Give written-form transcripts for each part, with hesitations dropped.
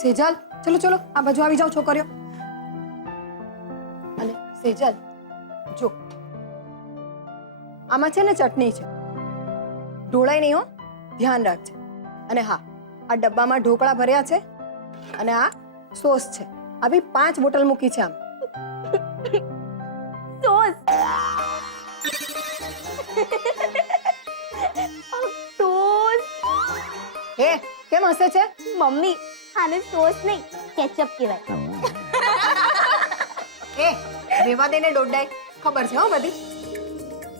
સેજલ, ચલો ચલો આ બાજુ આવી જાઓ છોકરીઓ. અને સેજલ, જો આમાં છે ને ચટણી છે, ઢોળાય નહીં હો, ધ્યાન રાખજે. અને હા, આ ડબ્બામાં ઢોકળા ભર્યા છે અને આ સોસ છે. આવી 5 બોટલ મૂકી છે આમ. સોસ સોસ હે કેમ હસે છે? મમ્મી આને સોસ નહીં કેચઅપ કહેવાય. એ રેવા દેને દોડાય, ખબર છે હો બધી.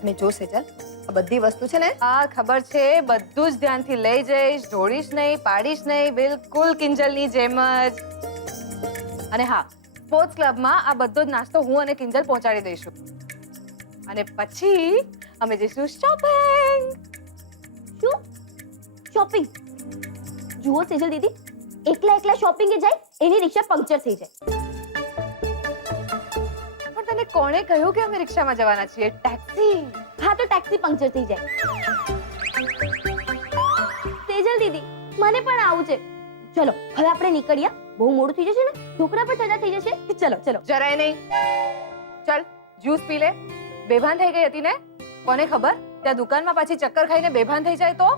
અને જો સેજલ, આ બધી વસ્તુ છે ને, હા ખબર છે, બધું જ ધ્યાનથી લઈ જઈશ, ઢોળીશ નહીં, પાડીશ નહીં, બિલકુલ કિંજલની જેમ જ. અને હા, સ્પોર્ટ્સ ક્લબમાં આ બધો જ નાસ્તો હું અને કિંજલ પહોંચાડી દઈશું. અને પછી અમે જઈશું શોપિંગ. શું શોપિંગ? જુઓ સેજલ દીદી, એકલા શોપિંગે જાય એની રિક્ષા પંક્ચર થઈ જાય. પણ તને કોણે કહ્યું કે અમે રિક્ષામાં જવાના છીએ? ટેક્સી. હા તો ટેક્સી પંક્ચર થઈ જાય. સેજલ દીદી, મને પણ આવું છે. ચલો હવે આપણે નીકળીએ, બહુ મોડું થઈ જશે ને, ઢોકળા પણ તાજા થઈ જશે. ચલો ચલો. જરાય નહીં. ચાલ જ્યુસ પી લે. બેભાન થઈ ગઈ હતી ને, કોને ખબર ત્યાં દુકાનમાં પાછી ચક્કર ખાઈને બેભાન થઈ જાય તો?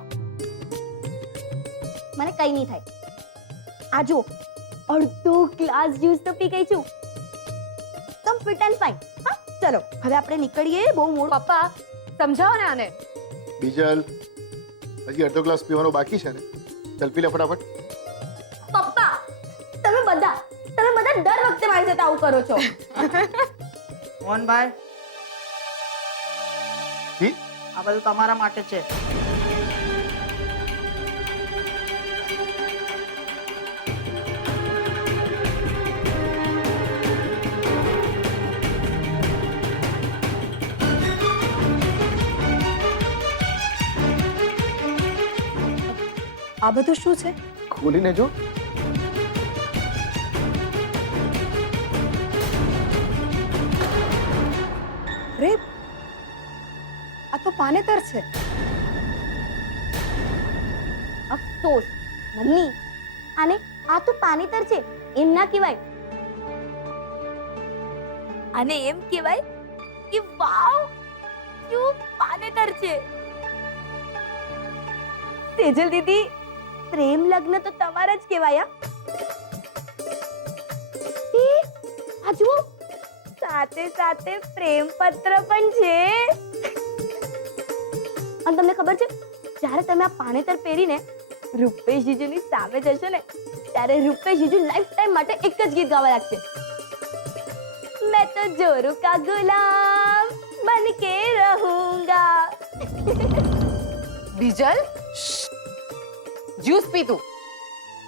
મને કઈ નહીં થાય. આ જો અડધો ગ્લાસ જ્યુસ તો પી ગઈ છું. તમ ફિટ એન્ડ ફાઇન. હા ચલો હવે આપણે નીકળીએ, બહુ મોડું. પપ્પા સમજાવો ને આને. બીજલ, હજી અડધો ગ્લાસ પીવાનો બાકી છે ને, ચાલ પી લે ફટાફટ. પપ્પા તમે બધા દર વખતે મારી સાથે આવું કરો છો. મોહનભાઈ, જી આ બધું તમારા માટે છે. આ બધું શું છે? ખોલીને જો. રે આ તો પાનેતર છે. અફસોસ મમ્મી, આને આ તો પાણીતર છે એમ ના કહેવાય. આને એમ કહેવાય કે વાવ શું પાનેતર છે. સેજલ દીદી, પ્રેમ લગ્ન તો તમારા જ કહેવાય. આ જુઓ, સાથે સાથે પ્રેમ પત્ર પણ છે. અને તમને ખબર છે, જ્યારે તમે આ પાનેતર પહેરીને રૂપેશ જીજુની સામે જશો ને, ત્યારે રૂપેશ જીજુ લાઈફ ટાઈમ માટે એક જ ગીત ગાવા લાગશે. મેં તો જોरू કા ગુલામ બન કે રહૂંગા. બીજલ, જ્યુસ પી તું.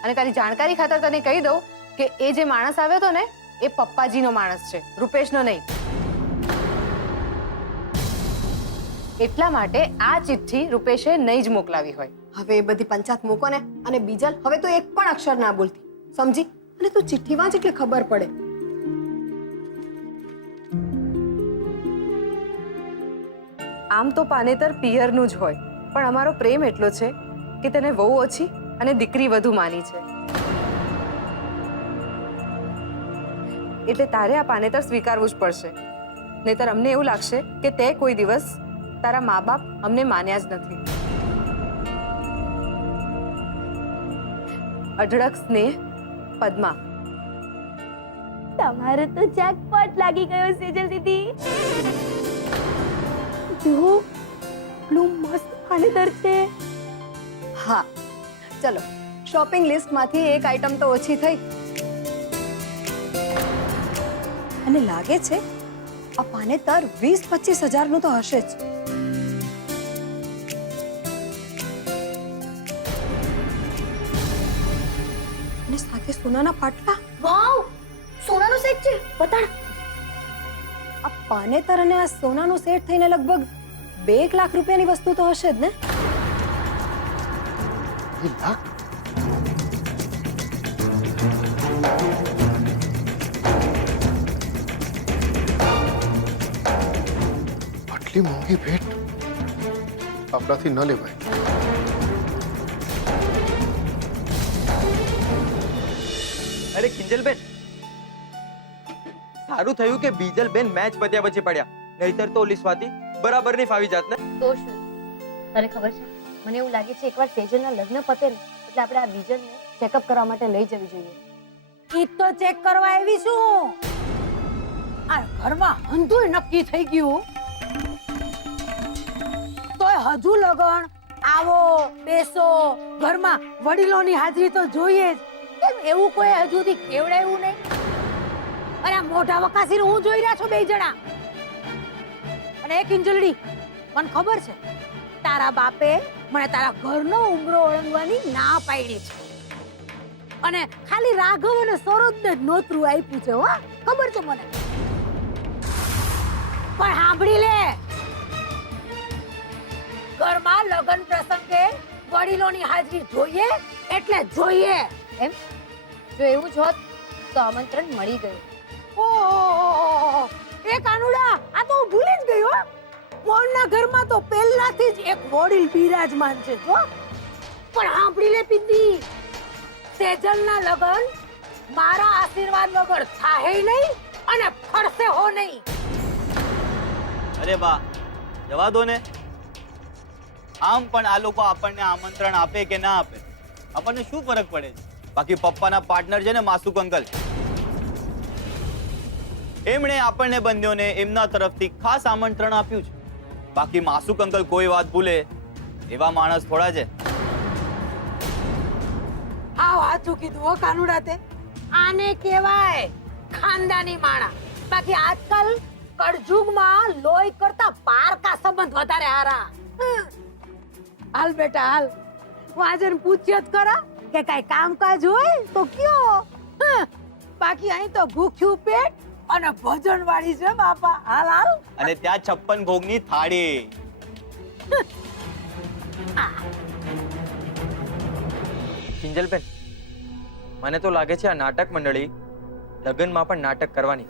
અને તારી જાણકારી ખાતર તને કહી દઉં કે એ જે માણસ આવ્યો હતો ને, એ પપ્પાજીનો માણસ છે, રૂપેશનો નહીં. એટલા માટે આ ચિઠ્ઠી રૂપેશે નહીં જ મોકલાવી હોય. હવે એ બધી પંચાત મૂકો ને. અને બીજલ, હવે તો એક પણ અક્ષર ના બોલતી, સમજી? અને તું ચિઠ્ઠી વાંચ એટલે ખબર પડે. આમ તો પાનેતર પિયરનું જ હોય, પણ અમારો પ્રેમ એટલો છે કે તેને વહુ ઓછી અને દીકરી વધુ માની છે. એટલે તારે આ પાનેતર સ્વીકારવું જ પડશે, નહીતર અમને એવું લાગશે કે તે કોઈ દિવસ તારા મા બાપ અમને માન્યા જ નથી. અઢળક સ્નેહ, પદ્મા. તમારો તો જેકપોટ લાગી ગયો સેજલ દીદી. જુઓ કેટલું મસ્ત પાનેતર છે. હા ચલો, શોપિંગ લિસ્ટમાંથી એક આઈટમ તો ઓછી થઈ. અને લાગે છે આ પાનેતર 20-25 હજારનું તો હશે જ. અને સાથે સોનાના પાટલા. વાવ, સોનાનો સેટ છે. બતાડ. આ પાનેતર અને આ સોનાનો સેટ થઈને લગભગ 2 લાખ રૂપિયાની વસ્તુ તો હશે જ ને. 2 લાખ? આટલી મોંઘી ભેટ આપણાથી ન લેવાય. અરે કિંજલબેન, સારું થયું કે બીજલબેન મેચ પત્યા પછી પડ્યા, નહીતર તો ઓલી સ્વાતિ બરાબર નહીં ફાવી જાત ને. તો શું, તને ખબર છે, મને એવું લાગે છે એકવાર સેજલના લગ્ન પતે ને એટલે આપણે આ બીજલને ચેકઅપ કરવા માટે લઈ જવી જોઈએ. ઈ તો ચેક કરવા આવી છું. આ ઘરમાં અંધુય નક્કી થઈ ગયું, તોય હજુ લગન આવો બેસો, ઘરમાં વડીલોની હાજરી તો જોઈએ જ. કેમ એવું કોઈ હજુ સુધી કેવડાવ્યું નહીં? અરે આ મોઢા વકાસીને હું જોઈ રહ્યા છો બે જણા. અને એક કિંજલડી, મને ખબર છે તારા બાપે મને તારા ઘરનો ઉંબરો ઓળંગવાની ના પાડી છે, અને ખાલી રાઘવ અને સરોજને જ નોતરું આપ્યું છે. હો, ખબર છે મને. પણ સાંભળી લે, ઘરમાં લગ્ન પ્રસંગે વડીલોની હાજરી જોઈએ એટલે જોઈએ. એમ જો એવું જ હોત તો આમંત્રણ મળી ગયું. ઓહો, એ કાનુડા, આ તો હું ભૂલી જ ગઈ. હો, મોરના ઘરમાં તો પહેલાથી જ એક વડીલ બિરાજમાન છે. જો પણ સાંભળી લે પિંડી, સેજલના લગન મારા આશીર્વાદ વગર થાહે નહીં અને ફરશે હો નહીં. અરે વાહ, જવા દો ને. આમ પણ આ લોકો આપણને આમંત્રણ આપે કે ના આપે આપણને શું ફરક પડે છે? બાકી પપ્પાના પાર્ટનર છે ને માસુક અંકલ, એમણે આપણને બંનેઓને એમના તરફથી ખાસ આમંત્રણ આપ્યું છે. બાકી માસુક અંકલ કોઈ વાત ભૂલે એવા માણસ થોડા છે. આ વાચું કીધું હો કાનુડા તે. આને કહેવાય ખાનદાની માણા. બાકી આજકાલ કળજુગમાં લોહી કરતા પારકા સંબંધ વધારે હારા. હાલ બેટા હાલ, વાજન પૂછ્યો જ ખરા કે કઈ કામકાજ હોય તો કયો. બાકી અહીં તો ભૂખ્યું પેટ અને ભજન વાળી છે બાપા. હાલ હાલ. અને ત્યાં 56 ભોગની થાળી. કિંજલબેન, મને તો લાગે છે આ નાટક મંડળી લગ્નમાં પણ નાટક કરવાની.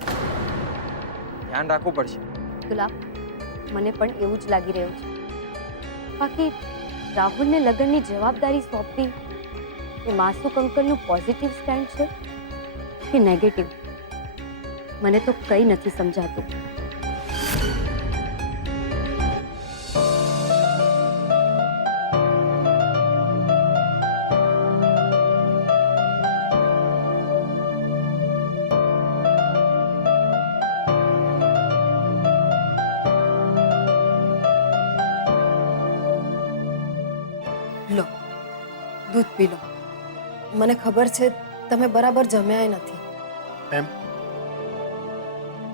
ધ્યાન રાખવું પડશે. ગુલાબ, મને પણ એવું જ લાગી રહ્યું છે. બાકી રાહુલને લગ્નની જવાબદારી સોંપવી એ માસુક અંકલનું પોઝિટિવ સ્ટેન્ડ છે કે નેગેટિવ? મને તો કંઈ નથી સમજાતું. લો, દૂધ પી લો. મને ખબર છે તમે બરાબર જમ્યા નથી. એમ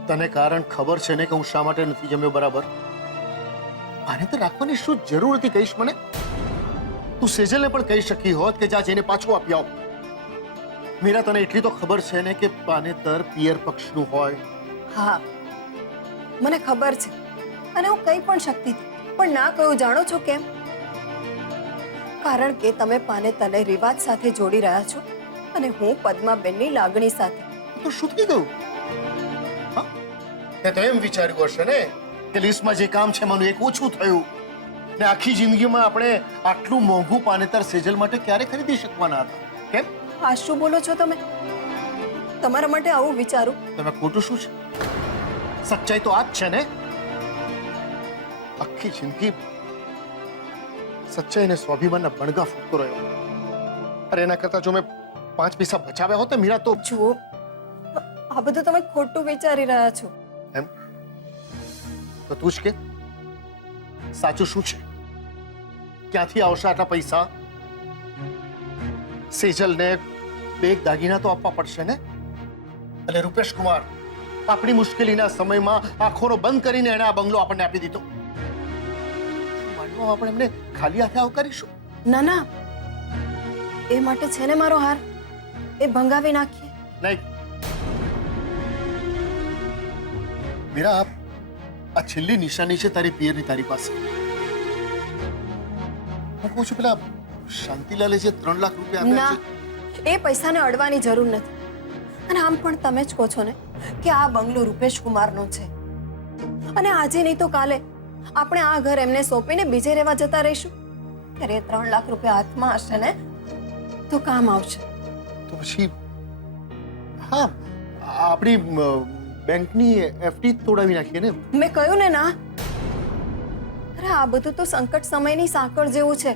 તને કારણ ખબર છે ને કે હું શા માટે નથી જમ્યો બરાબર? આને તો રાખવાની શું જરૂર હતી કહીશ મને? તું સેજલને પણ કહી શકી હોત કે જા જઈને પાછું આપી આવ. મીરા, તને એટલી તો ખબર છે ને કે પાનેતર પિયર પક્ષનું હોય. હા, મને ખબર છે, અને હું કહી પણ શકતી હતી, પણ ના કહ્યું. જાણો છો કેમ? કારણ કે તમે પાનેતરને રિવાજ સાથે જોડી રહ્યા છો અને હું પદ્માબેનની લાગણી સાથે. તો શું થઈ ગયું? તે તો એમ વિચાર્યું હશે ને કે લિસ્ટમાં જે કામ છે માનું એક ઓછું થયું, ને આખી જિંદગીમાં આપણે આટલું મોંઘું પાનેતર સેજલ માટે ક્યારે ખરીદી શકવાના હતા? કેમ? આ શું બોલો છો તમે? તમારા માટે આવું વિચારું? તમે ખોટું શું છે? સચ્ચાઈ તો આ જ છે ને. આખી જિંદગી સચ્ચાઈ અને સ્વાભિમાનના બણગા ફૂટતો રહ્યો. અરે એના કરતા જો મેં 5 પૈસા બચાવ્યા હોત ને મીરા તો. જુઓ, આ બધું તમે ખોટું વિચારી રહ્યા છો. એમ તો તું જ કે સાચું શું છે? ક્યાંથી આવશે આટલા પૈસા? સેજલને 2 દાગીના તો આપવા પડશે ને. અને રૂપેશ કુમાર આપણી મુશ્કેલીના સમયમાં આંખોનો બંધ કરીને એને આ બંગલો આપણને આપી દીધો. માનવામાં આપણે એમને ખાલી હાથે આવકારીશું? ના ના, એ માટે છે ને મારો હાર, એ ભંગાવી નાખીએ. નહીં મીરા, આ છેલ્લી નિશાની છે તારી પિયરની તારી પાસે. હું કહું છું પેલા શાંતિલાલે જે 3 લાખ રૂપિયા આપ્યા ના, એ પૈસાને અડવાની જરૂર નથી. અને આમ પણ તમે જ કહો છો ને કે આ બંગલો રૂપેશ કુમારનો છે, અને આજે નહીં તો કાલે આપણે આ ઘર એમને સોંપીને બીજે રહેવા જતા રહીશું. ત્યારે 3 લાખ રૂપિયા હાથમાં હશે ને તો કામ આવશે. તો પછી હા આપણી બેંકની એફડી તોડાવી નાખીએ ને. મેં કહ્યું ને ના. અરે આ બધું તો સંકટ સમયની સાંકળ જેવું છે.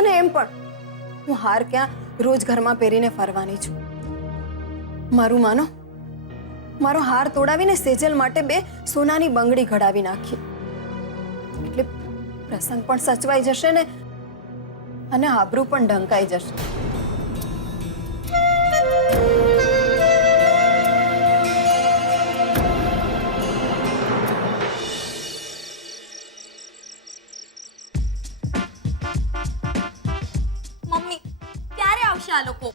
અને એમ પણ હું હાર ક્યાં રોજ ઘરમાં પહેરીને ફરવાની છું. મારું માનો, મારો હાર તોડાવીને સેજલ માટે 2 સોનાની બંગડી ઘડાવી નાખી. એટલે પ્રસંગ પણ સચવાઈ જશે ને અને આબરૂ પણ ઢંકાઈ જશે. મમ્મી ક્યારે આવશે આ લોકો?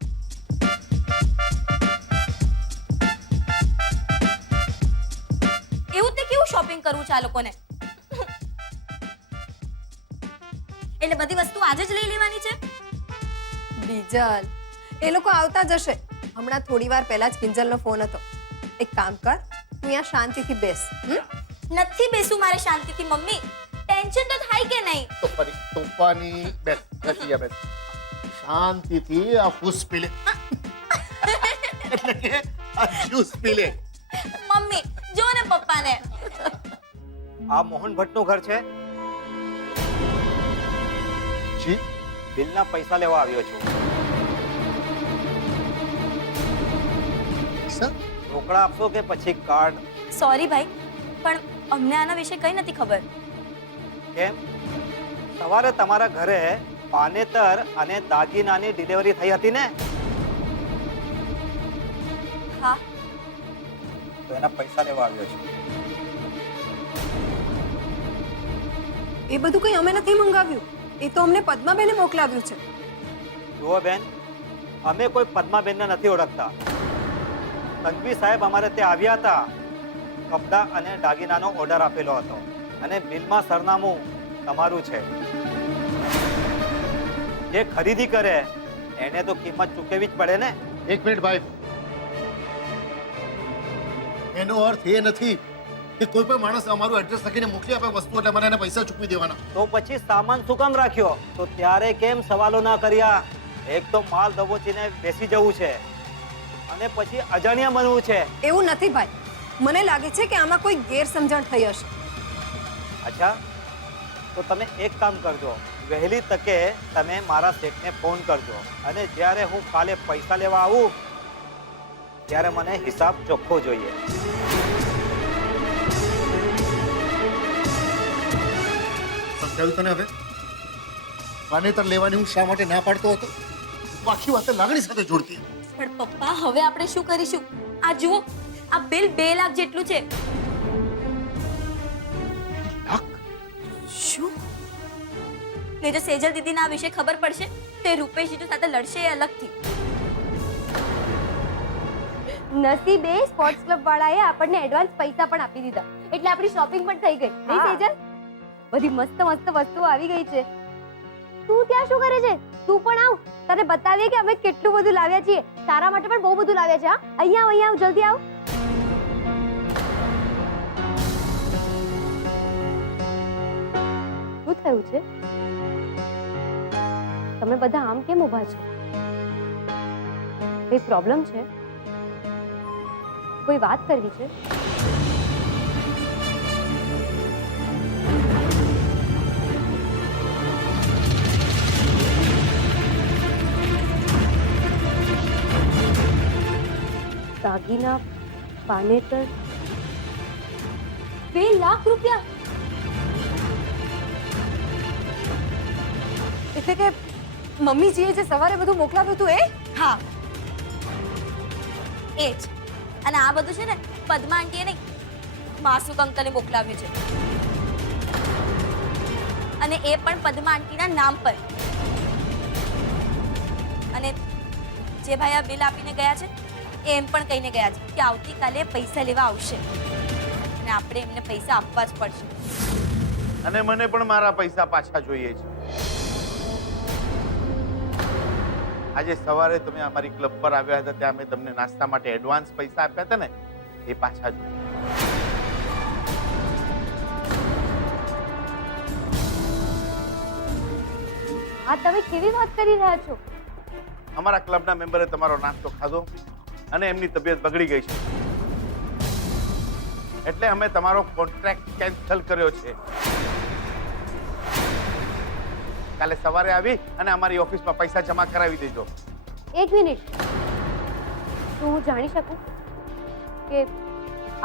એવું તે કેવું શોપિંગ કરવું છે આ લોકોને? એટલે બધી વસ્તુ આજે જ લઈ લેવાની છે? બીજલ, એ લોકો આવતા જશે. હમણાં થોડી વાર પહેલા જ કિંજલનો ફોન હતો. એક કામ કર, તું અહીંયા શાંતિથી બેસ. નથી બેસું મારે શાંતિથી મમ્મી. ટેન્શન તો થાય કે નહીં? તોફાની બેસ, બેસી જા બેસ. શાંતિથી આ ફૂસ પી લે. એટલે કે આ જ્યુસ પી લે. મમ્મી જો ને પપ્પાને. આ મોહન ભટ્ટનું ઘર છે. જી બિલના પૈસા લેવા આવ્યો છું. સર રોકડા આપશો કે પછી કાર્ડ? સોરી ભાઈ, પણ અમને આના વિશે કંઈ નથી ખબર. કેમ? સવારે તમારા ઘરે પાનેતર અને દાગીનાની ડિલિવરી થઈ હતી ને? હા, તો એના પૈસા લેવા આવ્યો છું. એ બધું કંઈ અમે નથી મંગાવ્યું. એ તો અમને પદ્માબેને મોકલાવ્યું છે. જુઓ બેન, અમે કોઈ પદ્માબેનને નથી ઓળખતા. તન્વી સાહેબ અમારે ત્યાં આવ્યા હતા. કપડાં અને દાગીનાનો ઓર્ડર આપેલો હતો અને બિલમાં સરનામું તમારું છે. જે ખરીદી કરે એને તો કિંમત ચૂકવવી જ પડે ને. એક મિનિટ ભાઈ, એનો અર્થ એ નથી કે કોઈ પણ માણસ અમારું એડ્રેસ લખીને મોકલી આપે વસ્તુ એટલે મને એને પૈસા ચૂકવી દેવાના. તો પછી સામાન શું કામ રાખ્યો? તો ત્યારે કેમ સવાલો ના કર્યા? એક તો માલ દબોચીને બેસી જવું છે અને પછી અજાણ્યા બનવું છે. એવું નથી ભાઈ. મને લાગે છે કે આમાં કોઈ ગેરસમજણ થઈ હશે. અચ્છા, તો તમે એક કામ કરજો. વહેલી તકે તમે મારા શેઠને ફોન કરજો અને જ્યારે હું કાલે પૈસા લેવા આવું ત્યારે મને હિસાબ ચોખ્ખો જોઈએ. સમજાવ્યું તને હવે? પાનેતર લેવાની હું શા માટે ના પાડતો હતો? તું આખી વાત લાગણી સાથે જોડતી. પણ પપ્પા હવે આપણે શું કરીશું? આ જુઓ, આ બિલ 2 લાખ જેટલું છે. શું? ને જો સેજલ દીદીને આ વિશે ખબર પડશે તો એ રૂપેશ જીજુ સાથે લડશે એ અલગથી. નસીબે સ્પોર્ટ્સ ક્લબ વાળાએ આપણને એડવાન્સ પૈસા પણ આપી દીધા એટલે આપણી શોપિંગ પણ થઈ ગઈ. નહીં સેજલ? બધી મસ્ત મસ્ત વસ્તુઓ આવી ગઈ છે. તું ત્યાં શું કરે છે? તું પણ આવ, તને બતાવીએ કે અમે કેટલું બધું લાવ્યા છીએ. તારા માટે પણ બહુ બધું લાવ્યા છે. હા, અહીંયા આવ, જલ્દી આવ. શું થયું છે? તમે બધા આમ કેમ ઊભા છો? કોઈ પ્રોબ્લેમ છે? કોઈ વાત કરવી છે? દાગીના, પાનેતર, 2 લાખ રૂપિયા. એટલે કે મમ્મીજીએ જે સવારે બધું મોકલાવ્યું હતું એ? હા, એ જ. અને આ બધું છે ને પદ્મા આંટીએ નહીં, માસુક અંકલે મોકલાવ્યું છે. અને એ પણ પદ્મા આંટીના નામ પર. અને જે ભાઈ આ બિલ આપીને ગયા છે એ એમ પણ કહીને ગયા છે કે આવતીકાલે પૈસા લેવા આવશે અને આપણે એમને પૈસા આપવા જ પડશે. અને મને પણ મારા પૈસા પાછા જોઈએ છે. આજે સવારે તમે અમારી ક્લબ પર આવ્યા હતા ત્યાં મેં તમને નાસ્તા માટે એડવાન્સ પૈસા આપ્યા હતા ને, એ પાછા જોઈએ. આ તમે કેવી વાત કરી રહ્યા છો? અમારા ક્લબના મેમ્બરે તમારો નાસ્તો ખાધો અને એમની તબિયત બગડી ગઈ છે, એટલે અમે તમારો કોન્ટ્રાક્ટ કેન્સલ કર્યો છે. કાલે સવારે આવી અને અમારી ઓફિસમાં પૈસા જમા કરાવી દેજો. એક મિનિટ, શું હું જાણી શકું કે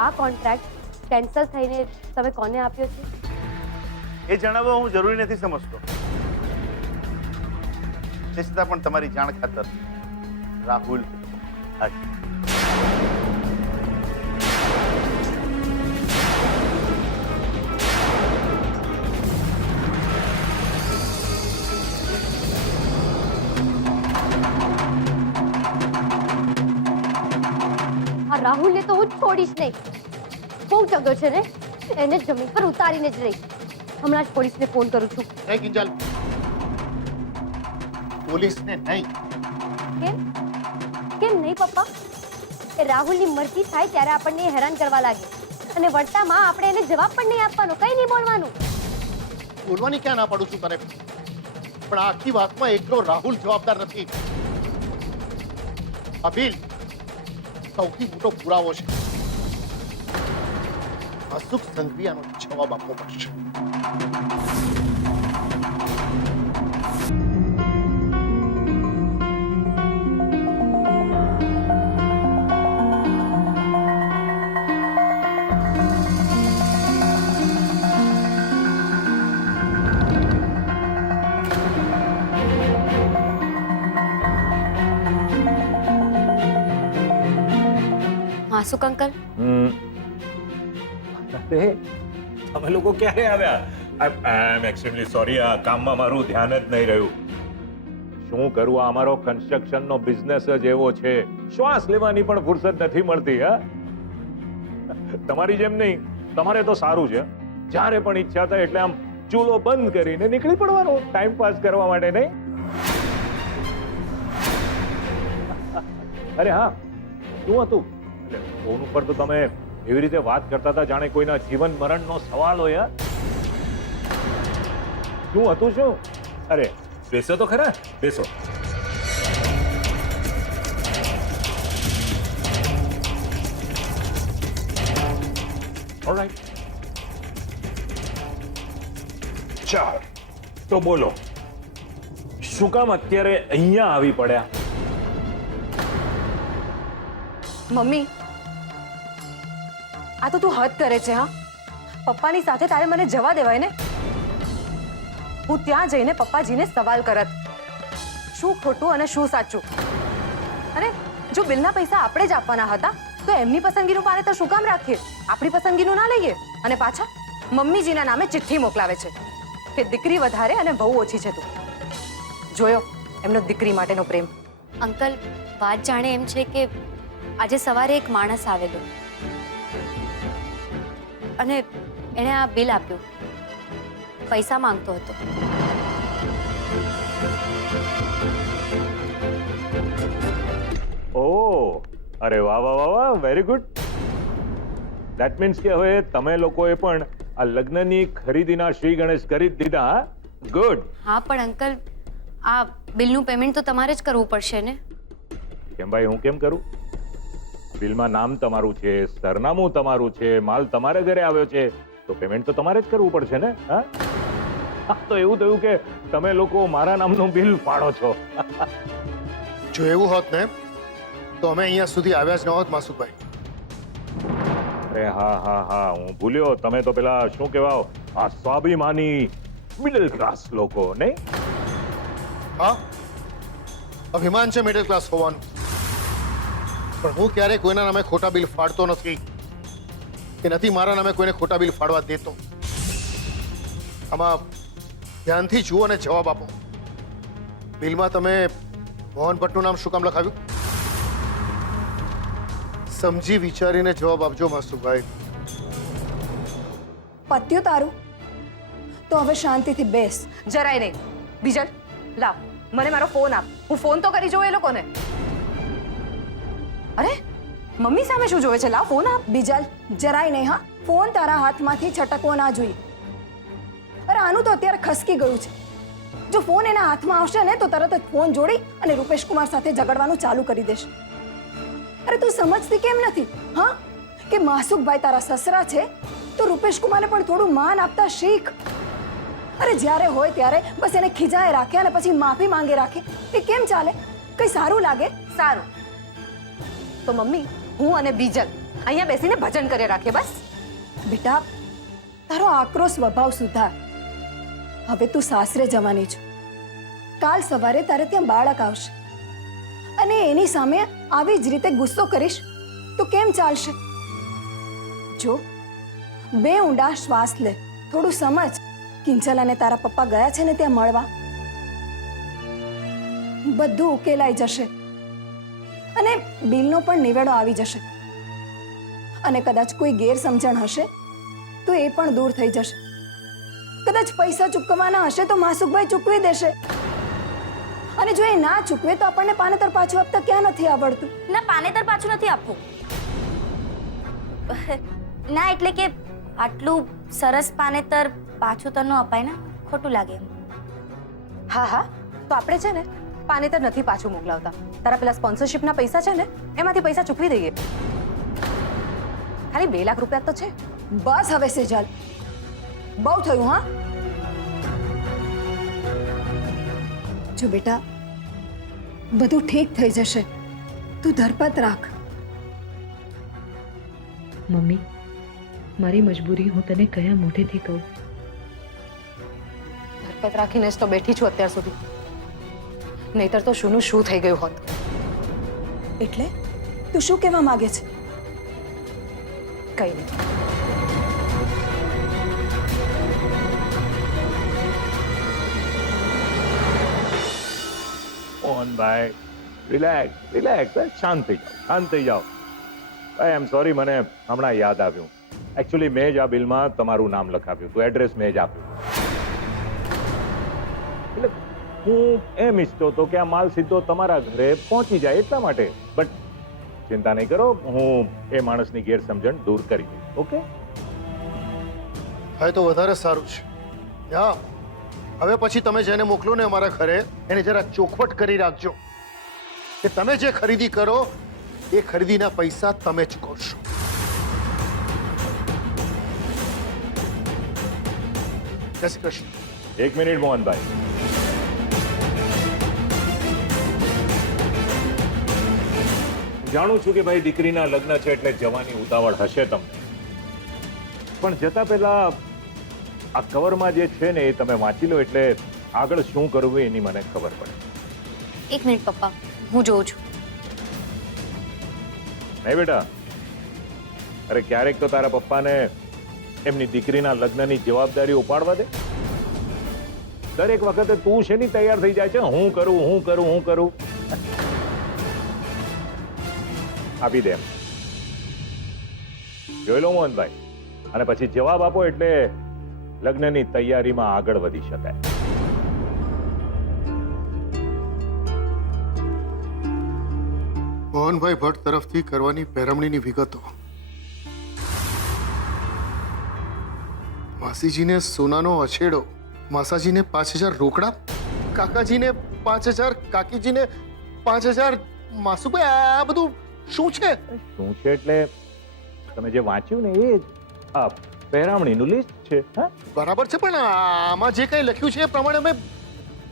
આ કોન્ટ્રાક્ટ કેન્સલ થઈને તમે કોને આપ્યો છે? એ જણાવવા હું જરૂરી નથી સમજતો. તે છતાં પણ તમારી જાણ ખાતર રાહુલ હાજી. આ રાહુલને તો હું છોડીશ નહીં. બહુ ચગ્યો છે ને, એને જમીન પર ઉતારીને જ રહી. હમણાં જ પોલીસને ફોન કરું છું. નહીં કિંજલ, પોલીસને નહીં. કેમ કેમ નહીં પપ્પા? એ રાહુલની મરજી થાય ત્યારે આપણને એ હેરાન કરવા લાગે અને વળતામાં આપણે એને જવાબ પણ નહીં આપવાનો, કંઈ નહીં બોલવાનું. બોલવાની ક્યાં ના પાડું છું તને, પણ આ આખી વાતમાં એકલો રાહુલ જવાબદાર નથી. આ બિલ સૌથી મોટો પુરાવો છે. અશુક સંઘવી આનો જવાબ આપવો પડશે. માસુક અંકલ, અરે તમે લોકો ક્યારે આવ્યા? આઈ એમ એક્સ્ટ્રીમલી સોરી, આ કામમાં મારું ધ્યાન જ નહીં રહ્યું. શું કરું, આ અમારો કન્સ્ટ્રક્શનનો બિઝનેસ જ એવો છે, શ્વાસ લેવાની પણ ફુરસત નથી મળતી. હા, તમારી જેમ નહીં, તમારે તો સારું છે. જ્યારે પણ ઈચ્છા થાય એટલે આમ ચૂલો બંધ કરીને નીકળી પડવાનું ટાઈમ પાસ કરવા માટે, નહીં? અરે હા, શું હતું? ફોન ઉપર તો તમે એવી રીતે વાત કરતા હતા જાણે કોઈના જીવન મરણનો સવાલ હોય. શું હતું? શું? અરે બેસો તો ખરા, બેસો. ઓલરાઈટ, ચાલ તો બોલો, શું કામ અત્યારે અહીંયા આવી પડ્યા? મમ્મી, આ તો તું હદ કરે છે. હા, પપ્પાની સાથે તારે મને જવા દેવાય ને. હું ત્યાં જઈને પપ્પાજીને સવાલ કરત, શું ખોટું અને શું સાચું. અરે જો બિલના પૈસા આપણે જ આપવાના હતા તો એમની પસંદગીનું પારેતર શું કામ રાખીએ? આપણી પસંદગીનું ના લઈએ અને પાછા મમ્મીજીના નામે ચિઠ્ઠી મોકલાવે છે કે દીકરી વધારે અને બહુ ઓછી છે. તું જોયો એમનો દીકરી માટેનો પ્રેમ. અંકલ, વાત જાણે એમ છે કે આજે સવારે એક માણસ આવેલો અને એણે આ બિલ આપ્યું. પૈસા માંગતો હતો. ઓહ, અરે વાહ વાહ વાહ વાહ, વેરી ગુડ. ધેટ મીન્સ કે હવે તમે લોકોએ પણ આ લગ્નની ખરીદીના શ્રી ગણેશ કરી જ દીધા. ગુડ. હા, પણ અંકલ, આ બિલનું પેમેન્ટ તો તમારે જ કરવું પડશે ને. કેમ ભાઈ, હું કેમ કરું? બિલમાં નામ તમારું છે, સરનામું તમારું છે, માલ તમારે ઘરે આવ્યો છે, તો પેમેન્ટ તો તમારે જ કરવું પડશે ને. હા, તો એવું થયું કે તમે લોકો મારા નામનું બિલ ફાળો છો. જો એવું હોત ને તો અમે અહીંયા સુધી આવ્યા જ ન હોત માસુભાઈ. અરે હા હા હા, હું ભૂલ્યો. તમે તો પેલા શું કહેવાય, આ સ્વાભિમાની મિડલ ક્લાસ લોકો, નહીં? હા, અભિમાન છે મિડલ ક્લાસ હોવાનું, પણ હું ક્યારે કોઈના નામે ખોટા બિલ ફાડતો નથી કે નથી મારા નામે કોઈને ખોટા બિલ ફાડવા દેતો. આમાં ધ્યાનથી જુઓ અને જવાબ આપો. બિલમાં તમે મોહન ભટ્ટનું નામ શું કામ લખાવ્યું? સમજી વિચારીને જવાબ આપજો માસુભાઈ. પત્યું તારું? તો હવે શાંતિથી બેસ. જરાય નહીં. બીજલ, લાવ મને મારો ફોન આપ, હું ફોન તો કરી જોઉં એ લોકોને. અરે મમ્મી સામે શું જોવે છે? લાવ ફોન આપ. બીજલ, જરાય નહીં. હા, ફોન તારા હાથમાંથી છટકવો ના જોઈએ. અરે આનું તો અત્યારે ખસકી ગયું છે. જો ફોન એના હાથમાં આવશે ને તો તરત જ ફોન જોડી અને રૂપેશ કુમાર સાથે ઝઘડવાનું ચાલુ કરી દેશે. અરે અરે તું સમજતી કેમ નથી? હા, કે માસુકભાઈ તારા સસરા છે તો રૂપેશ કુમારને પણ થોડું માન આપતા શીખ. અરે જ્યારે હોય ત્યારે બસ એને ખીજાય રાખે અને પછી માફી માંગે રાખે. એ કેમ ચાલે? કઈ સારું લાગે? સારું, તો મમ્મી હું અને બીજલ અહીંયા બેસીને ભજન કરે રાખીએ બસ. બેટા, તારો આકરો સ્વભાવ સુધાર. હવે તું સાસરે જવાની છે. કાલ સવારે તારે ત્યાં બાળક આવશે અને એની સામે આવી જ રીતે ગુસ્સો કરીશ તો કેમ ચાલશે? જો, બે ઊંડા શ્વાસ લે, થોડું સમજ. કિંજલ અને તારા પપ્પા ગયા છે ને ત્યાં મળવા. બધું ઉકેલાઈ જશે અને બિલનો પણ નિવેડો આવી જશે. અને કદાચ કોઈ ગેરસમજણ હશે તો એ પણ દૂર થઈ જશે. કદાચ પૈસા ચૂકવવાના હશે તો માસુકભાઈ ચૂકવી દેશે. અને જો એ ના ચૂકવે તો આપણને પાનેતર પાછું આપતા ક્યાં નથી આવડતું? ના, પાનેતર પાછું નથી આપવું. ના, એટલે કે આટલું સરસ પાનેતર પાછું તો ન અપાય ને, ખોટું લાગે એમ. હા હા, તો આપણે છે ને પાનેતર નથી પાછું મોકલાવતા. તારા પેલા સ્પોન્સરશિપના પૈસા છે ને એમાંથી પૈસા ચૂકવી દઈએ. ખાલી 2 લાખ રૂપિયા તો છે. બસ હવે સેજલ, બહુ થયું. હા, જો બેટા, બધું ઠીક થઈ જશે. તું ધરપત રાખ. મમ્મી, મારી મજબૂરી હું તને કયા મોઢેથી કહું? ધરપત રાખીને જ તો બેઠી છું અત્યાર સુધી. નહીતર તો શુંનું શું થઈ ગયું હોત. એટલે તું શું કહેવા માંગે છે? કઈ નહીં. મોહનભાઈ, રિલેક્સ રિલેક્સ, શાંત થઈ જાઓ, શાંત થઈ જાઓ. ભાઈ આઈ એમ સોરી, મને હમણાં યાદ આવ્યું. એકચ્યુઅલી મેં જ આ બિલમાં તમારું નામ લખાવ્યું હતું, એડ્રેસ મેં જ આપ્યું. એટલે હું એમ ઈચ્છતો હતો કે આ માલ સીધો તમારા ઘરે પહોંચી જાય એટલા માટે. બટ ચિંતા નહીં કરો, હું એ માણસની ગેરસમજણ દૂર કરી દઈશ. ઓકે? હા, તો વધારે સારું છે. હા, હવે પછી તમે જેને મોકલો ને અમારા ઘરે એને જરા ચોખવટ કરી રાખજો કે તમે જે ખરીદી કરો એ ખરીદીના પૈસા તમે ચૂકવશો. જય શ્રી કૃષ્ણ. 1 મિનિટ મોહનભાઈ. જાણું છું કે ભાઈ દીકરીના લગ્ન છે એટલે જવાની ઉતાવળ હશે તમને, પણ જતા પહેલા આ કવરમાં જે છે ને એ તમે વાંચી લો એટલે આગળ શું કરવું એની મને ખબર પડે. 1 મિનિટ પપ્પા, હું જોઉં છું. નહીં બેટા, અરે ક્યારેક તો તારા પપ્પાને એમની દીકરીના લગ્નની જવાબદારી ઉપાડવા દે. દરેક વખતે તું શેની તૈયાર થઈ જાય છે? હું કરું, હું કરું, હું કરું. આપી દે એમ. જોઈ લો મોહનભાઈ, અને પછી જવાબ આપો એટલે લગ્નની તૈયારીમાં આગળ વધી શકાય. મોહનભાઈ ભટ્ટ તરફથી કરવાની પેરમણીની વિગતો. માસીજીને સોનાનો અછેડો, માસાજીને 5000 રોકડા, કાકાજીને 5000, કાકીજીને 5000. માસુભાઈ, આ બધું શું છે? શું છે એટલે તમે જે વાંચ્યું ને એ જ આ પહેરામણીનું લિસ્ટ છે. હા, બરાબર છે, પણ આમાં જે કંઈ લખ્યું છે એ પ્રમાણે અમે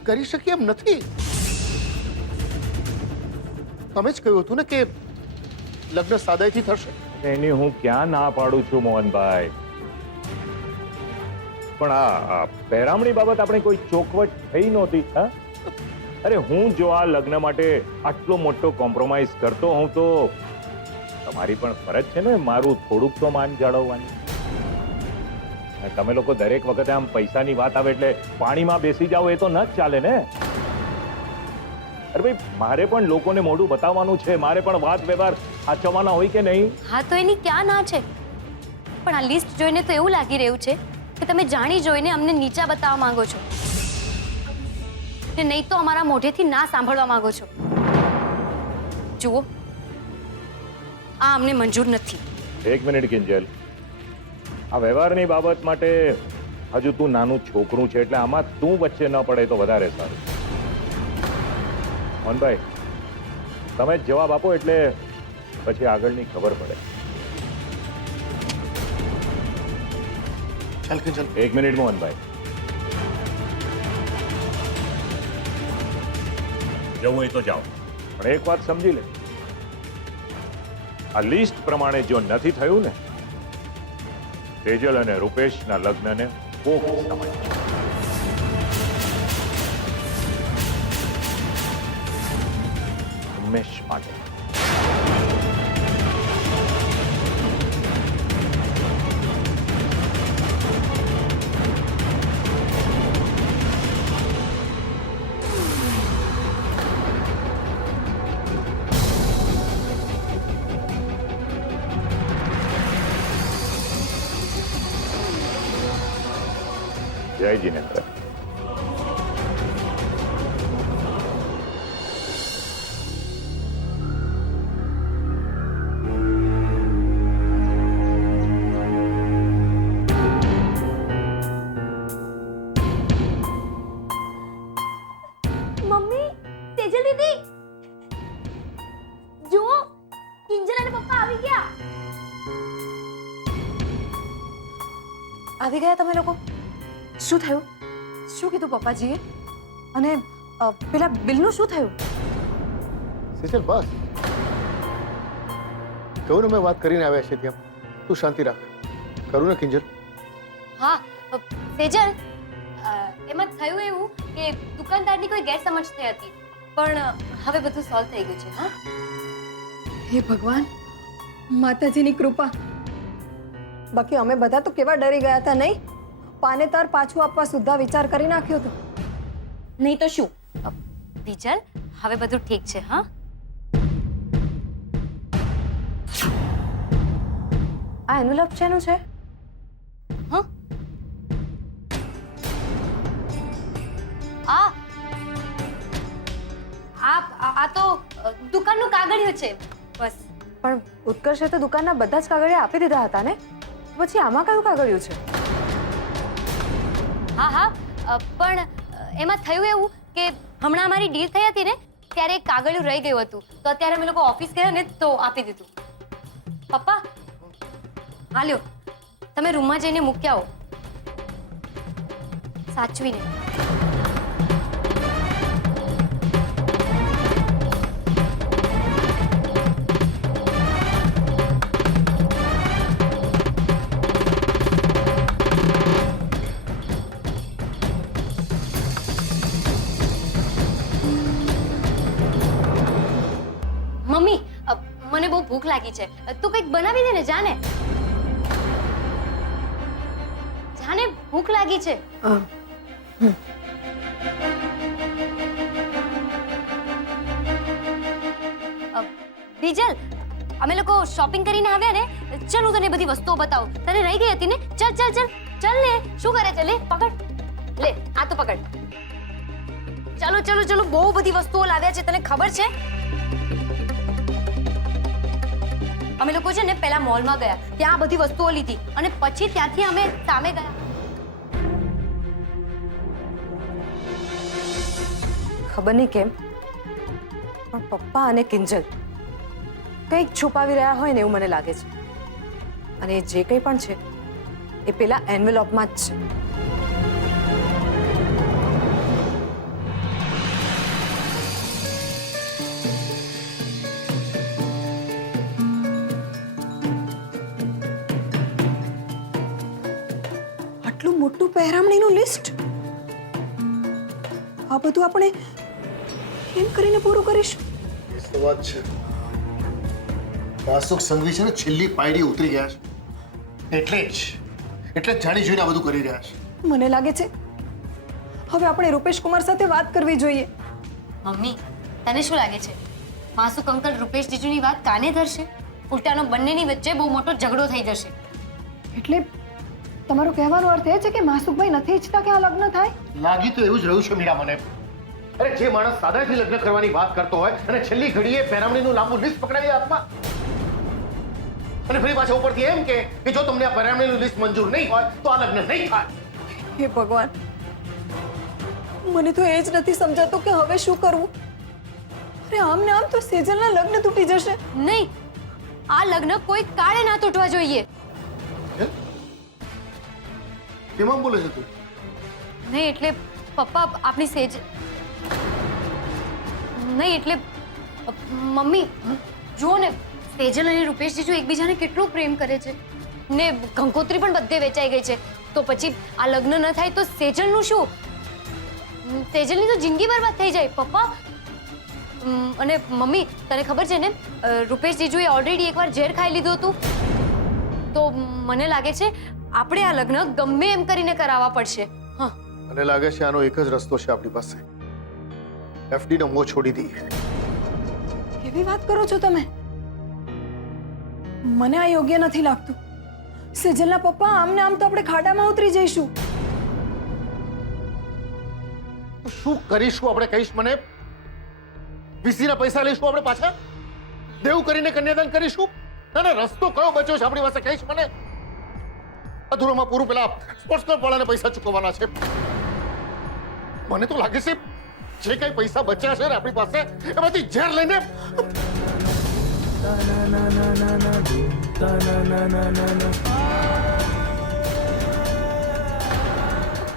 કરી શકીએ એમ નથી. તમે જ કહ્યું હતું ને કે લગ્ન સાદાઈથી થશે. એની હું ક્યાં ના પાડું છું મોહનભાઈ, પણ આ પહેરામણી બાબત આપણે કોઈ ચોખવટ થઈ નહોતી. હા, અરે હું જો આ લગ્ન માટે આટલો મોટો કોમ્પ્રોમાઇઝ કરતો હોઉં તો તમારી પણ ફરજ છે ને મારું થોડુંક તો માન જાળવવાની. તમે લોકો દરેક વખતે આમ પૈસાની વાત આવે એટલે પાણીમાં બેસી જાઓ એ તો ન જ ચાલે ને. અરે ભાઈ, મારે પણ લોકોને મોઢું બતાવવાનું છે, મારે પણ વાત વ્યવહાર સાચવવાના હોય કે નહીં? હા, તો એની ક્યાં ના છે, પણ આ લિસ્ટ જોઈને તો એવું લાગી રહ્યું છે કે તમે જાણી જોઈને અમને નીચા બતાવવા માંગો છો, ને નહીં તો અમારા મોઢેથી ના સાંભળવા માંગો છો. જુઓ, આ અમને મંજૂર નથી. 1 મિનિટ કિંજલ, આ વ્યવહારની બાબત માટે હજુ તું નાનું છોકરું છે એટલે આમાં તું વચ્ચે ન પડે તો વધારે સારું. મોહનભાઈ, તમે જ જવાબ આપો એટલે પછી આગળની ખબર પડે. ચાલ કિંજલ. 1 મિનિટ મોહનભાઈ. જવું હોય તો જાઓ, પણ એક વાત સમજી લે, આ લિસ્ટ પ્રમાણે જો નથી થયું ને, સેજલ અને રૂપેશના લગ્નને કોક સમજ. હંમેશ માટે. જય જીનેન્દ્ર. મમ્મી, તેજલ દીદી, જુઓ, કિંજલ અને પપ્પા આવી ગયા. આવી ગયા તમે લોકો? શું થયું? શું કીધું પપ્પાજીએ? અને પેલા બિલનું શું થયું? સેજલ બસ, કહું ને મેં વાત કરીને આવ્યા છે ત્યાં. તું શાંતિ રાખ. કરું ને કિંજલ? હા સેજલ, એમાં થયું એવું કે દુકાનદારની કોઈ ગેરસમજ થઈ હતી, પણ હવે બધું સોલ્વ થઈ ગયું છે. હા, હે ભગવાન, માતાજીની કૃપા. બાકી અમે બધા તો કેવા ડરી ગયા હતા નહીં? પાનેતર પાછું આપવા સુદ્ધા વિચાર કરી નાખ્યો હતો. નહીં તો શું બીજલ, હવે બધું ઠીક છે. હા, આ એનું લપ શેનું છે? હા, આ તો દુકાનનું કાગળિયું છે બસ. પણ ઉત્કર્ષે તો દુકાનના બધા જ કાગળિયા આપી દીધા હતા ને, પછી આમાં કયું કાગળિયું છે? હા, પણ એમાં થયું એવું કે હમણાં અમારી ડીલ થઈ હતી ને, ત્યારે એક કાગળિયું રહી ગયું હતું, તો અત્યારે અમે લોકો ઓફિસ ગયા ને તો આપી દીધું. પપ્પા, હા લ્યો, તમે રૂમમાં જઈને મૂકી આવો સાચવીને. મમ્મી, મને બહુ ભૂખ લાગી છે, તું કંઈક બનાવી દે ને. જાને જાને, ભૂખ લાગી છે. બીજલ, અમે લોકો શોપિંગ કરીને આવ્યા ને, ચાલ હું તને બધી વસ્તુઓ બતાવું. તને રહી ગઈ હતી ને, ચાલ ચાલ ચાલ ચાલ ને. શું કરે છે? લે પકડ, લે આ તો પકડ. ચાલો ચાલો ચાલો, બહુ બધી વસ્તુઓ લાવ્યા છે, તને ખબર છે? અમે લોકો છે ને પહેલા મોલમાં ગયા, ત્યાં બધી વસ્તુઓ લીધી અને પછી ત્યાંથી અમે સામે ગયા. ખબર નહીં કેમ, પણ પપ્પા અને કિંજલ કંઈક છુપાવી રહ્યા હોય ને એવું મને લાગે છે. અને જે કંઈ પણ છે એ પેલા એન્વેલોપમાં જ છે. આટલું મોટું પહેરામણીનું લિસ્ટ, આ બધું આપણે કેમ કરીને પૂરું કરીશું? એ તો વાત છે. વાસુક સંઘવી છે ને છેલ્લી પાયડી ઉતરી ગયા છે, એટલે જ જાણી જોઈને આ બધું કરી રહ્યા છે. મને લાગે છે હવે આપણે રૂપેશ કુમાર સાથે વાત કરવી જોઈએ. મમ્મી, તને શું લાગે છે માસુક અંકલ રૂપેશ જીજુની વાત કાને ધરશે? ઉલટાનો બંનેની વચ્ચે બહુ મોટો ઝઘડો થઈ જશે. એટલે તમારો કહેવાનો અર્થ એ છે કે માસુકભાઈ નથી ઈચ્છતા કે આ લગ્ન થાય? લાગી તો એવું જ રહ્યું છે મીરા મને. અરે જે માણસ સાદાથી લગ્ન કરવાની વાત કરતો હોય અને છેલ્લી ઘડીએ પહેરામણીનું લાંબુ લિસ્ટ પકડાવી હાથમાં, અને ફરી પાછા ઉપરથી એમ કે જો તમને આ પહેરામણીનું લિસ્ટ મંજૂર નહીં હોય તો આ લગ્ન નહીં થાય. હે ભગવાન, મને તો એ જ નથી સમજાતું કે હવે શું કરવું. અરે આમ ને આમ તો સેજલના લગ્ન તૂટી જશે. નહીં, આ લગ્ન કોઈ કાળે ના તૂટવા જોઈએ. કેમ બોલે છે તું? નહીં એટલે પપ્પા આપણી સેજ નહીં એટલે મમ્મી જુઓ ને, સેજલ અને રૂપેશ જીજુ એકબીજાને કેટલો પ્રેમ કરે છે ને કંકોત્રી પણ બધે વેચાઈ ગઈ છે. તો પછી આ લગ્ન ન થાય તો સેજલનું શું? સેજલની તો જિંદગી બરબાદ થઈ જાય પપ્પા. અને મમ્મી તને ખબર છે ને, રૂપેશ જીજુએ ઓલરેડી એકવાર ઝેર ખાઈ લીધું હતું. તો મને લાગે છે આપણે આ લગ્ન ગમે એમ કરીને કરાવવા પડશે. હા, મને લાગે છે આનો એક જ રસ્તો છે આપણી પાસે. એફડી નો મોહ છોડી દઈએ. કેવી વાત કરો છો તમે? મને આ યોગ્ય નથી લાગતું. સેજલના પપ્પા આમને આમ તો આપણે ખાડામાં ઉતરી જઈશું. શું કરીશું આપણે? કહીશ મને? વીસીના પૈસા લઈશું આપણે પાછા? દેવ કરીને કન્યાદાન કરીશું? ના ના, રસ્તો કયો બચ્યો છે આપણી પાસે? કહીશ મને? અધૂરામાં પૂરું પેલા સ્પોર્ટ્સ ક્લબ વાળાને પૈસા ચૂકવવાના છે. મને તો લાગે છે જે કઈ પૈસા બચ્યા છે ને આપણી પાસે એમાંથી ઝેર લઈને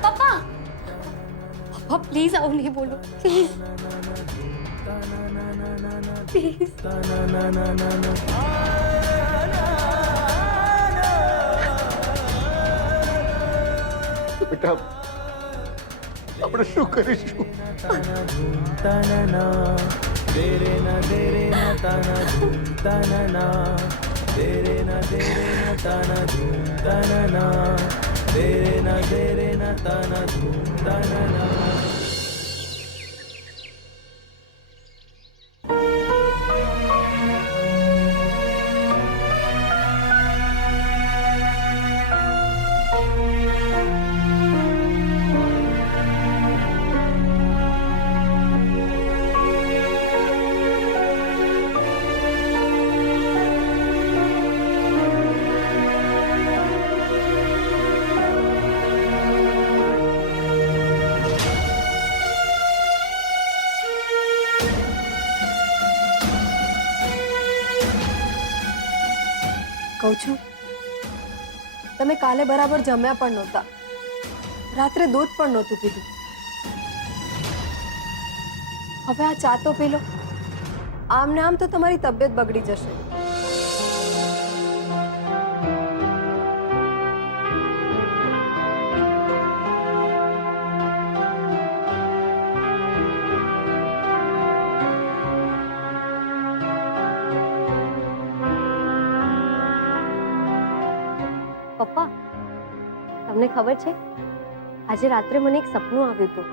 પપ્પા પપ્પા પ્લીઝ આવું નહીં બોલો, પ્લીઝ બેટા, આપણે શું કરીશું? કહું છું, તમે કાલે બરાબર જમ્યા પણ નહોતા, રાત્રે દૂધ પણ નહોતું પીધું. હવે આ ચા તો પી લો. આમ ને આમ તો તમારી તબિયત બગડી જશે. પપ્પા તમને ખબર છે, આજે રાત્રે મને એક સપનું આવ્યું હતું.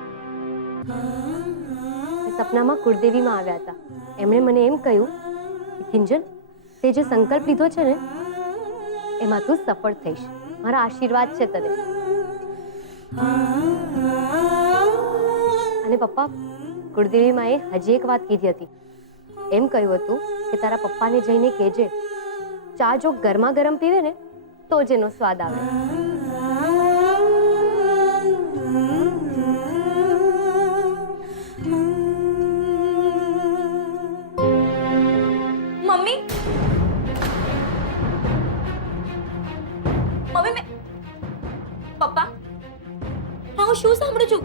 સપનામાં કુળદેવીમાં આવ્યા હતા. એમણે મને એમ કહ્યું કે કિંજલ, તે જે સંકલ્પ લીધો છે ને એમાં તું સફળ થઈશ. મારા આશીર્વાદ છે તને. અને પપ્પા, કુળદેવી માએ હજી એક વાત કીધી હતી. એમ કહ્યું હતું કે તારા પપ્પાને જઈને કહેજે, ચા જો ગરમા ગરમ પીવે ને તો જ એનો સ્વાદ આવે. મમ્મી મેં પપ્પા, હું શું સાંભળું છું?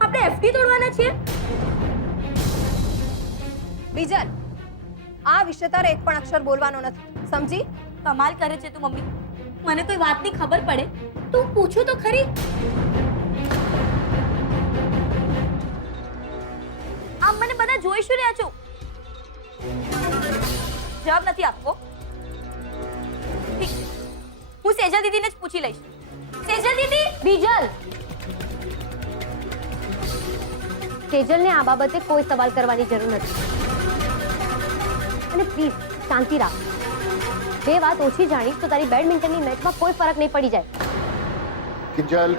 આપણે એફડી તોડવાના છીએ? બીજલ, આ વિશે તારે એક પણ અક્ષર બોલવાનો નથી, સમજી? કમાલ કરે છે તું મમ્મી. મને કોઈ વાતની ખબર પડે તો હું પૂછું તો ખરી. આમ મને બધા જોઈ શું રહ્યા છો? જવાબ નથી આપવો? ઠીક, હું સેજલ દીદીને જ પૂછી લઈશ. સેજલ દીદી! બીજલ, સેજલને આ બાબતે કોઈ સવાલ કરવાની જરૂર નથી. અને પ્લીઝ શાંતિ રાખ. બે વાત ઓછી જાણી તો તારી બેડમિન્ટનની મેચમાં કોઈ ફરક નહીં પડી જાય. કિંજલ,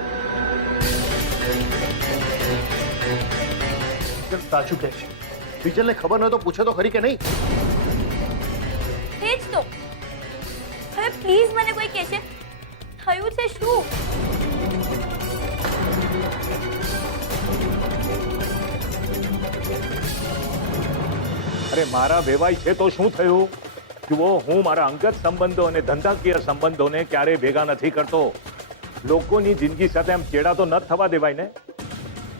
સાચું કહે છે. બીજલને ખબર ન તો પૂછે તો ખરી કે નહીં? એ જ તો. હવે પ્લીઝ મને કોઈ કહેશે થયું છે શું? અરે મારા વેવાઈ છે તો શું થયું? જુઓ, હું મારા અંગત સંબંધો અને ધંધાકીય સંબંધોને ક્યારેય ભેગા નથી કરતો. લોકોની જિંદગી સાથે આમ ચેડા તો ન થવા દેવાય ને.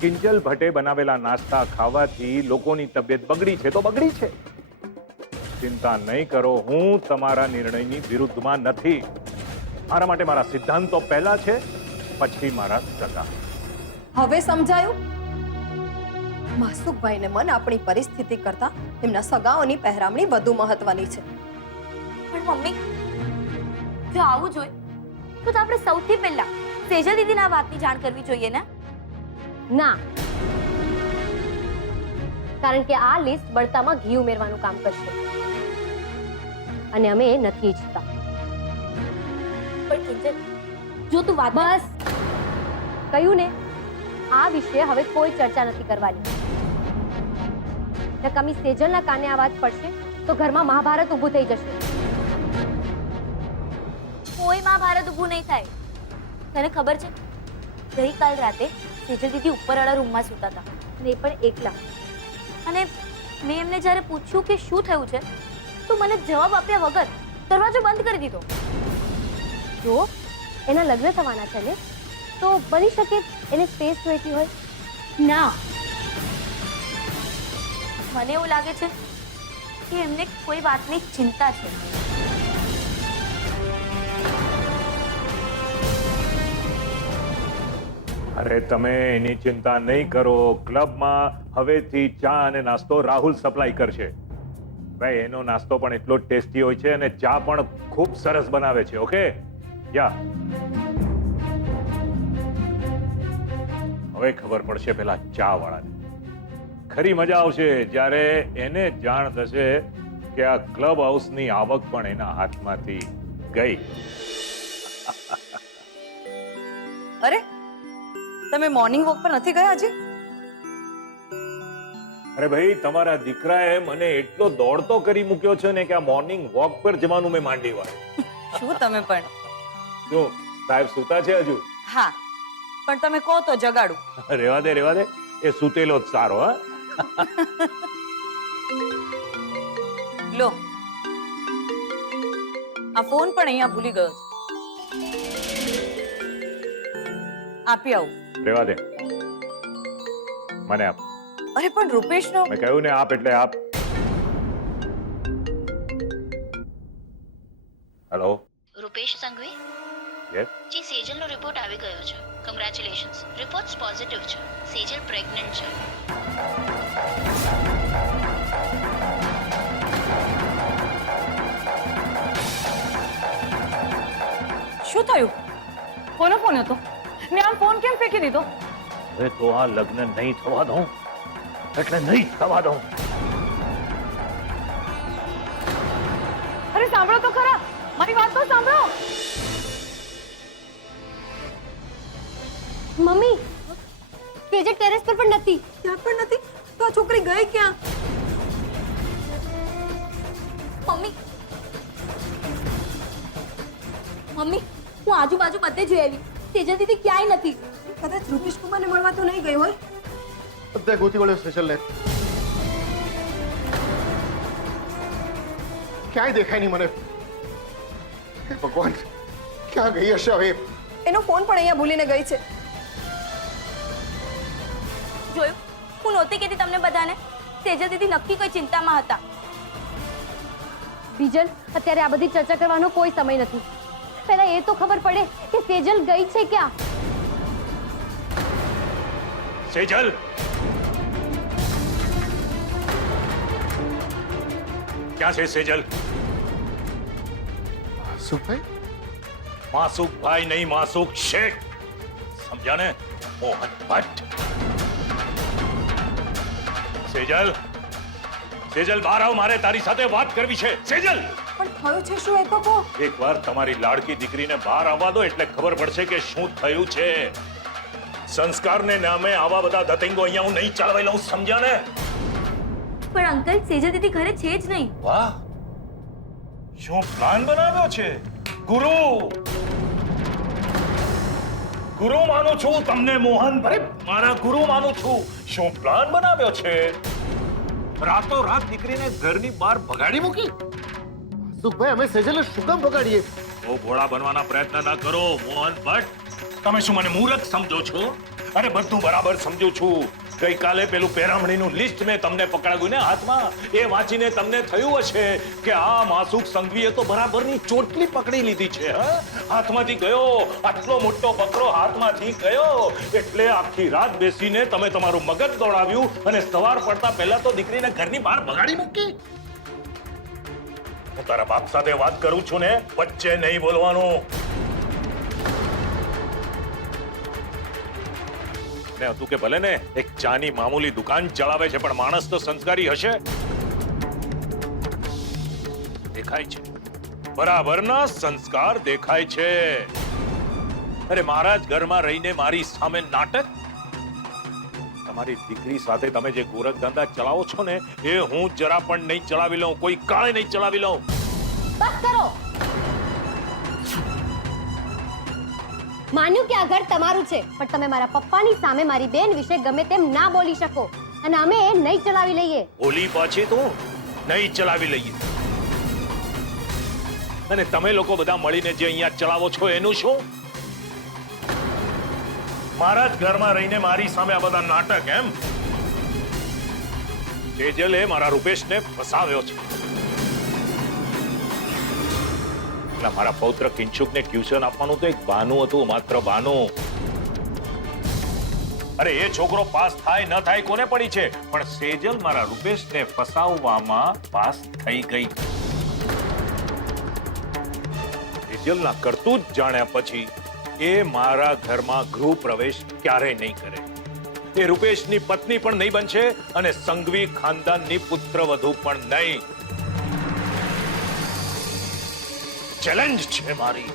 કિંજલ ભટ્ટે બનાવેલા નાસ્તા ખાવાથી લોકોની તબિયત બગડી છે તો બગડી છે. ચિંતા નહીં કરો, હું તમારા નિર્ણયની વિરુદ્ધમાં નથી. મારા માટે મારા સિદ્ધાંતો પહેલા છે, પછી મારા સગા. હવે સમજાયું? માસુકભાઈને મન આપણી પરિસ્થિતિ કરતા એમના સગાઓની પહેરામણી વધુ મહત્વની છે. પણ મમ્મી, જો આવું જોઈએ તો આપણે સૌથી પહેલા સેજલ દીદીને આ વાતની જાણ કરવી જોઈએ ને? ના, કારણ કે આ લિસ્ટ બળતામાં ઘી ઉમેરવાનું કામ કરશે અને અમે એ નથી ઈચ્છતા. પણ કિંજલ, જો તું વાત બસ કહ્યું ને, આ વિશે હવે કોઈ ચર્ચા નથી કરવાની. નકામી સેજલના કાને આ વાત પડશે તો ઘરમાં મહાભારત ઊભું થઈ જશે. કોઈ મહાભારત ઊભું નહીં થાય. તને ખબર છે, ગઈકાલ રાતે સેજલ દીદી ઉપરવાળા રૂમમાં સૂતા હતા, અને એ પણ એકલા. અને મેં એમને જ્યારે પૂછ્યું કે શું થયું છે, તો મને જવાબ આપ્યા વગર દરવાજો બંધ કરી દીધો. જો એના લગ્ન થવાના છે ને, તો બની શકે એને સ્પેસ જોઈતી હોય. ના, મને એવું લાગે છે કે એમને કોઈ વાતની ચિંતા છે. અરે તમે એની ચિંતા નહીં કરો. ક્લબમાં હવેથી ચા અને નાસ્તો રાહુલ સપ્લાય કરશે. ભાઈ, એનો નાસ્તો પણ એટલો જ ટેસ્ટી હોય છે અને ચા પણ ખૂબ સરસ બનાવે છે. ઓકે, યા. હવે ખબર પડશે પેલા ચા વાળાને. ખરી મજા આવશે જ્યારે એને જાણ થશે કે આ ક્લબ હાઉસની આવક પણ એના હાથમાંથી ગઈ. અરે, તમે મોર્નિંગ વોક પર નથી ગયા હજી? અરે ભાઈ, તમારા દીકરાએ મને એટલો દોડતો કરી મૂક્યો છે ને કે આ મોર્નિંગ વોક પર જવાનું મેં માંડી વાળ્યું. શું તમે પણ? શું સાહેબ સૂતા છે હજુ? હા, પણ તમે કહો તો જગાડું. રેવા દે, રેવા દે. એ સૂતેલો જ સારો. હા, લો, આ ફોન પણ અહીંયા ભૂલી ગયો છે. આપી આવું. રેવા દે, મને આપ. અરે પણ રૂપેશનો. મેં કહ્યું ને આપ એટલે આપ. હેલો, રૂપેશ સંઘવી? યસ. જી, સેજલનો રિપોર્ટ આવી ગયો છે. કોંગ્રેચ્યુલેશન્સ. રિપોર્ટ્સ પોઝિટિવ છે. સેજલ પ્રેગ્નન્ટ છે. શું થયું? કોનો ફોન હતો ને આમ ફોન કેમ ફેંકી દીધો? હવે તો આ લગ્ન નહીં થવા દઉં એટલે નહીં થવા દઉં. અરે સાંભળો તો ખરા, મારી વાત તો સાંભળો. મમ્મી, સેજલ ટેરેસ પર પણ નથી. ક્યાં પણ નથી? તો આ છોકરી ગઈ ક્યાં? મમ્મી, મમ્મી, હું આજુબાજુ બધે જોઈ આવી. સેજલ દીદી ક્યાંય નથી. કદાચ રૂપેશ કુમારને મળવા તો નહીં ગઈ હોય. બધે ગોતી વળ્યો સેજલને. ક્યાંય દેખાય નહીં મને. હે ભગવાન, ક્યાં ગઈ હશે હવે? એનો ફોન પણ અહીંયા ભૂલીને ગઈ છે. જોયું, હું નહોતી કહેતી તમને બધાને. સેજલ દીદી નક્કી કોઈ ચિંતામાં હતા. બીજલ, અત્યારે આ બધી ચર્ચા કરવાનો કોઈ સમય નથી. પહેલા એ તો ખબર પડે કે સેજલ ગઈ છે ક્યાં. સેજલ, ક્યાં છે સેજલ? માસુકભાઈ? માસુકભાઈ નહીં, માસુક શેખ. સમજ્યા ને? મોહન ભટ્ટ. સેજલ, સેજલ બહાર આવ, મારે તારી સાથે વાત કરવી છે. સેજલ, પણ થયું છે શું એ તો કહો. એકવાર તમારી લાડકી દીકરીને બહાર આવવા દો એટલે ખબર પડશે કે શું થયું છે. સંસ્કારને નામે આવા બધા ધતિંગો અહીંયા હું નહીં ચાલવાઈ લઉં. સમજ્યા ને? પણ અંકલ, સેજલ દીદી ઘરે છે જ નહીં. વાહ, શું પ્લાન બનાવ્યો છે? ગુરુ, ગુરુ માનું છું તમને મોહન. અરે મારા ગુરુ માનું છું. શું પ્લાન બનાવ્યો છે? રાતો રાત દીકરીને ઘરની બહાર ભગાડી મૂકી? સુખભાઈ અમે સેજલને શું કામ બગાડીએ? બહુ ભોળા બનવાના પ્રયત્ન ના કરો મોહન ભટ્ટ. તમે શું મને મૂર્ખ સમજો છો? અરે બધું બરાબર સમજુ છું. ગઈકાલે પેલું પેરામણીનું લિસ્ટ મેં તમને પકડાવ્યું ને હાથમાં, એ વાંચીને તમને થયું હશે કે આ માસુક સંઘવીએ તો બરાબરની ચોટલી પકડી લીધી છે. હાથમાંથી ગયો, આટલો મોટો બકરો હાથમાંથી ગયો એટલે આખી રાત બેસીને તમે તમારું મગજ દોડાવ્યું અને સવાર પડતા પહેલા તો દીકરીને ઘરની બહાર ભગાડી મૂકી. હું તારા બાપ સાથે વાત કરું છું ને, વચ્ચે નહીં બોલવાનું. હતું કે ભલે ને એક ચાની મામૂલી દુકાન ચલાવે છે, પણ માણસ તો સંસ્કારી હશે. દેખાય છે બરાબરના સંસ્કાર દેખાય છે. અરે મારા જ ઘરમાં રહીને મારી સામે નાટક. તમારી દીકરી સાથે તમે જે ગોરખ ધંધા ચલાવો છો ને, એ હું જરા પણ નહીં ચલાવી લઉં, કોઈ કાળે નહીં ચલાવી લઉં. બસ કરો. માન્યું કે આ ઘર તમારું છે, પણ તમે મારા પપ્પાની સામે મારી બેન વિશે ગમે તેમ ના બોલી શકો, અને અમે એ નહીં ચલાવી લઈએ. બોલી પાછી તું નહીં ચલાવી લઈએ. અને તમે લોકો બધા મળીને જે અહીંયા ચલાવો છો એનું શું? મારા જ ઘરમાં રહીને મારી સામે આ બધા નાટક એમ? સેજલે મારા રૂપેશને ફસાવ્યો છે. મારા પૌત્ર કિંશુકને ટ્યુશન આપવાનું તો એક બહાનું હતું, માત્ર બહાનું. અરે એ છોકરો પાસ થાય ન થાય કોને પડી છે, પણ સેજલ મારા રૂપેશને ફસાવવામાં પાસ થઈ ગઈ. સેજલના કરતૂત જાણ્યા પછી એ મારા ઘરમાં ગૃહ પ્રવેશ ક્યારેય નહીં કરે. એ રૂપેશની પત્ની પણ નહીં બનશે અને સંઘવી ખાનદાનની પુત્રવધુ પણ નહીં. ચેલેન્જ છે મારી.